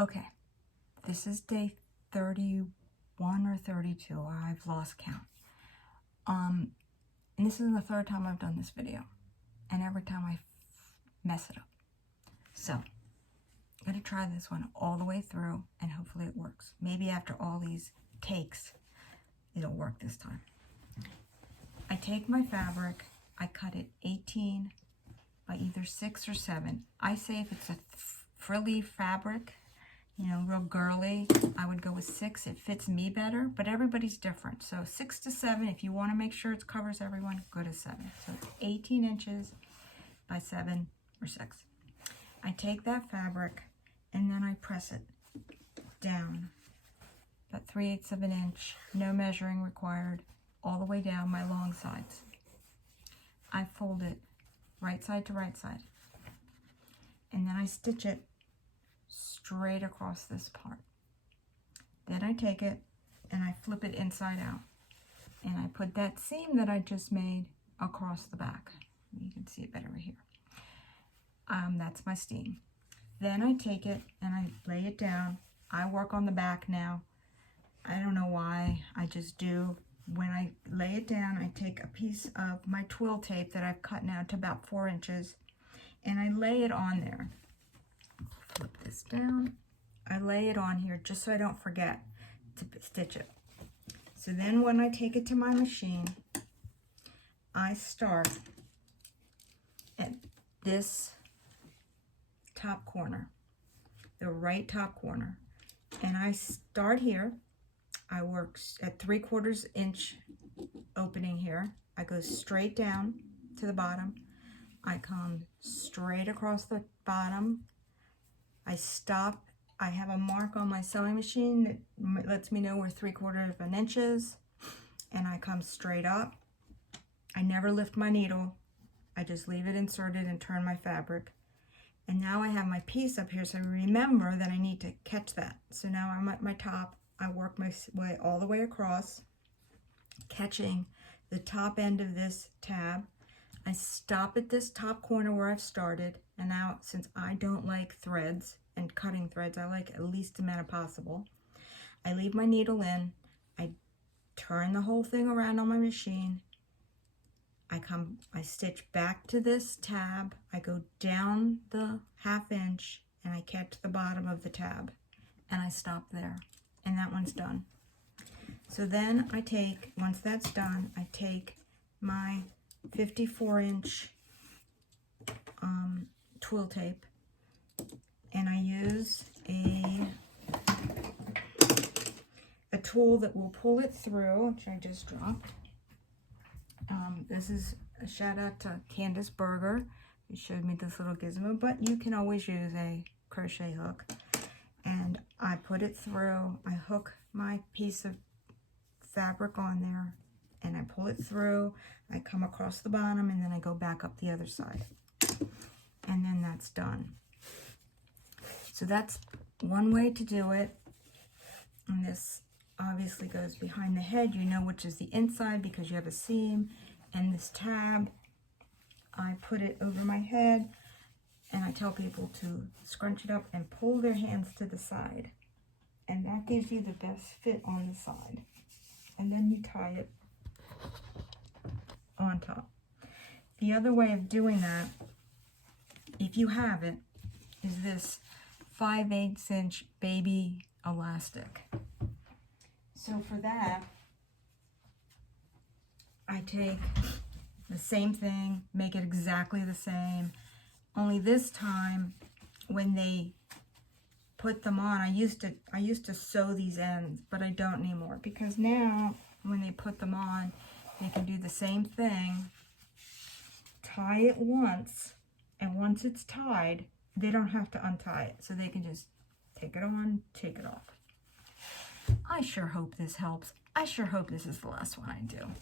Okay, this is day 31 or 32. I've lost count. And this is the third time I've done this video, and every time I mess it up. So, I'm gonna try this one all the way through, and hopefully it works. Maybe after all these takes, it'll work this time. I take my fabric, I cut it 18 by either 6 or 7. I say if it's a frilly fabric, you know, real girly, I would go with 6. It fits me better, but everybody's different. So 6 to 7, if you want to make sure it covers everyone, go to 7. So it's 18 inches by 7 or 6. I take that fabric and then I press it down, about 3/8 of an inch, no measuring required, all the way down my long sides. I fold it right side to right side, and then I stitch it straight across this part. Then I take it and I flip it inside out, and I put that seam that I just made across the back. You can see it better here. That's my seam. Then I take it and I lay it down. I work on the back now. I don't know why, I just do. When I lay it down, I take a piece of my twill tape that I've cut now to about 4 inches, and I lay it on there. Flip this down. I lay it on here just so I don't forget to stitch it. So then when I take it to my machine, I start at this top corner, the right top corner, and I start here. I work at 3/4 inch opening here. I go straight down to the bottom. I come straight across the bottom. I stop. I have a mark on my sewing machine that lets me know where 3/4 of an inch is, and I come straight up. I never lift my needle. I just leave it inserted and turn my fabric. And now I have my piece up here, so I remember that I need to catch that. So now I'm at my top. I work my way all the way across, catching the top end of this tab. I stop at this top corner where I've started, and now since I don't like threads and cutting threads, I like at least amount possible. I leave my needle in, I turn the whole thing around on my machine, I stitch back to this tab, I go down the 1/2 inch, and I catch the bottom of the tab, and I stop there. And that one's done. So then I take, once that's done, I take my 54 inch twill tape, and I use a tool that will pull it through, which I just dropped. This is a shout out to Candace Berger, who showed me this little gizmo, but you can always use a crochet hook. And I put it through, I hook my piece of fabric on there, and I pull it through, I come across the bottom, and then I go back up the other side. And then that's done. So that's one way to do it. And this obviously goes behind the head. You know which is the inside because you have a seam. And this tab, I put it over my head. And I tell people to scrunch it up and pull their hands to the side. And that gives you the best fit on the side. And then you tie it on top. The other way of doing that, if you have it, is this 5/8 inch baby elastic. So for that, I take the same thing, make it exactly the same. Only this time, when they put them on, I used to sew these ends, but I don't anymore, because now when they put them on, they can do the same thing, tie it once, and once it's tied, they don't have to untie it, so they can just take it on, take it off. I sure hope this helps. I sure hope this is the last one I do.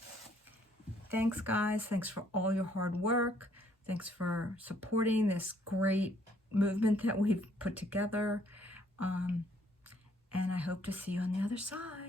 Thanks, guys. Thanks for all your hard work. Thanks for supporting this great movement that we've put together. And I hope to see you on the other side.